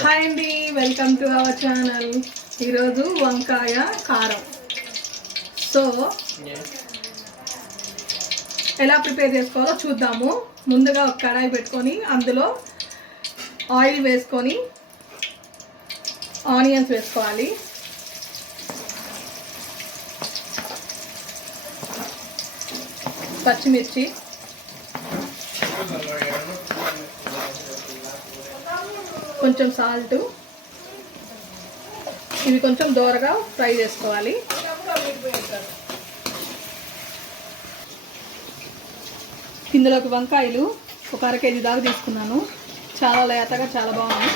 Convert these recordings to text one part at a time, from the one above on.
Hi అండి welcome to our channel. ఈరోజు వంకాయ కారం. సో ఎలా ప్రిపేర్ చేసుకోవాలో చూద్దాము. ముందుగా ఒక కడాయి పెట్టుకొని అందులో ఆయిల్ వేసుకొని ఆనియన్స్ వేసుకోవాలి. పచ్చిమిర్చి కొంచెం సాల్ట్. ఇవి కొంచెం దోరగా ఫ్రై చేసుకోవాలి. ఇందులోకి వంకాయలు ఒక అర కేజీ దాకా తీసుకున్నాను. చాలా లేతగా చాలా బాగుంది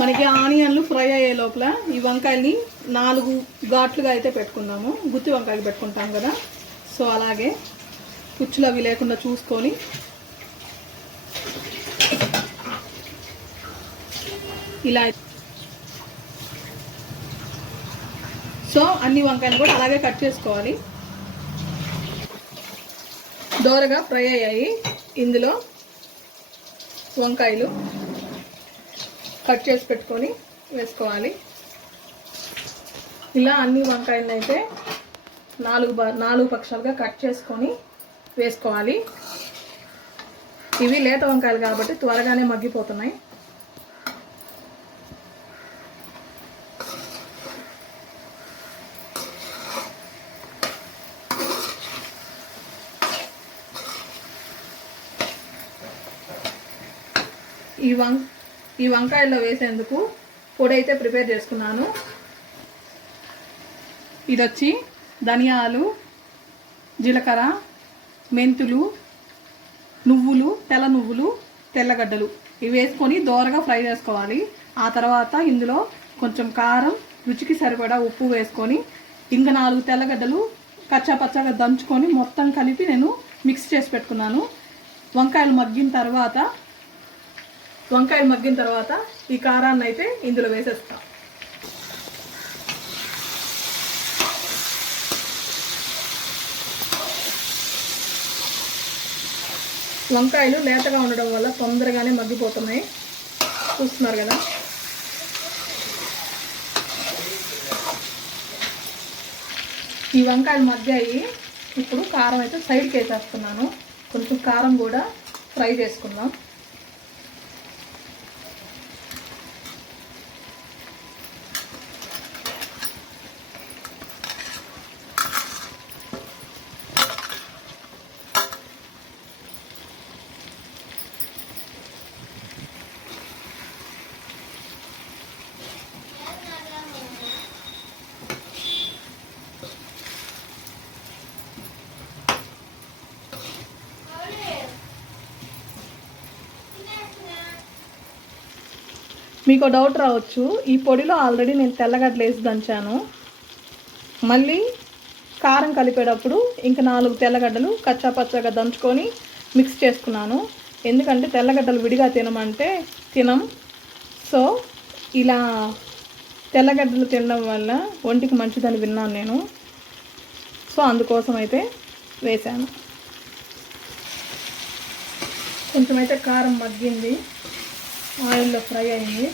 మనకి ఆనియన్లు ఫ్రై అయ్యే లోపల ఈ వంకాయల్ని నాలుగు ఘాట్లుగా అయితే పెట్టుకున్నాము. గుత్తి వంకాయలు పెట్టుకుంటాం కదా. సో అలాగే పుచ్చులు అవి లేకుండా చూసుకొని ఇలా. సో అన్ని వంకాయలు కూడా అలాగే కట్ చేసుకోవాలి. దోరగా ఫ్రై అయ్యాయి. ఇందులో వంకాయలు కట్ చేసి పెట్టుకొని వేసుకోవాలి. ఇలా అన్ని వంకాయలను అయితే నాలుగు నాలుగు పక్షాలుగా కట్ చేసుకొని వేసుకోవాలి. ఇవి లేత వంకాయలు కాబట్టి త్వరగానే మగ్గిపోతున్నాయి. ఈ వం ఈ వంకాయల్లో వేసేందుకు పొడి అయితే ప్రిపేర్ చేసుకున్నాను. ఇది వచ్చి ధనియాలు జీలకర్ర మెంతులు నువ్వులు తెల్ల నువ్వులు తెల్లగడ్డలు ఇవి వేసుకొని దోరగా ఫ్రై చేసుకోవాలి. ఆ తర్వాత ఇందులో కొంచెం కారం రుచికి సరిపడా ఉప్పు వేసుకొని ఇంకా నాలుగు తెల్లగడ్డలు కచ్చా పచ్చగా దంచుకొని మొత్తం కలిపి నేను మిక్స్ చేసి పెట్టుకున్నాను. వంకాయలు మగ్గిన తర్వాత వంకాయలు మగ్గిన తర్వాత ఈ కారాన్ని అయితే ఇందులో వేసేస్తాం. వంకాయలు లేతగా ఉండడం వల్ల తొందరగానే మగ్గిపోతున్నాయి. చూస్తున్నారు కదా? ఈ వంకాయలు మగ్గాయి. ఇప్పుడు కారం అయితే సైడ్కి వేసేస్తున్నాను. కొంచెం కారం కూడా ఫ్రై చేసుకుందాం. మీకు డౌట్ రావచ్చు. ఈ పొడిలో ఆల్రెడీ నేను తెల్లగడ్డలు వేసి దంచాను. మళ్ళీ కారం కలిపేటప్పుడు ఇంక నాలుగు తెల్లగడ్డలు కచ్చా పచ్చగా దంచుకొని మిక్స్ చేసుకున్నాను. ఎందుకంటే తెల్లగడ్డలు విడిగా తినమంటే తినం. సో ఇలా తెల్లగడ్డలు తినడం వల్ల ఒంటికి మంచిదని విన్నాను నేను. సో అందుకోసం అయితే వేశాను కొంచెం అయితే కారం మగ్గింది. ఆయిల్లో ఫ్రై అయ్యింది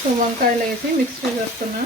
సో వంకాయలు వేసి మిక్స్ చేసేస్తున్నా.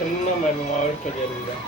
திருவண்ணாமலை மாவட்டத்தில் இருக்கிறேன்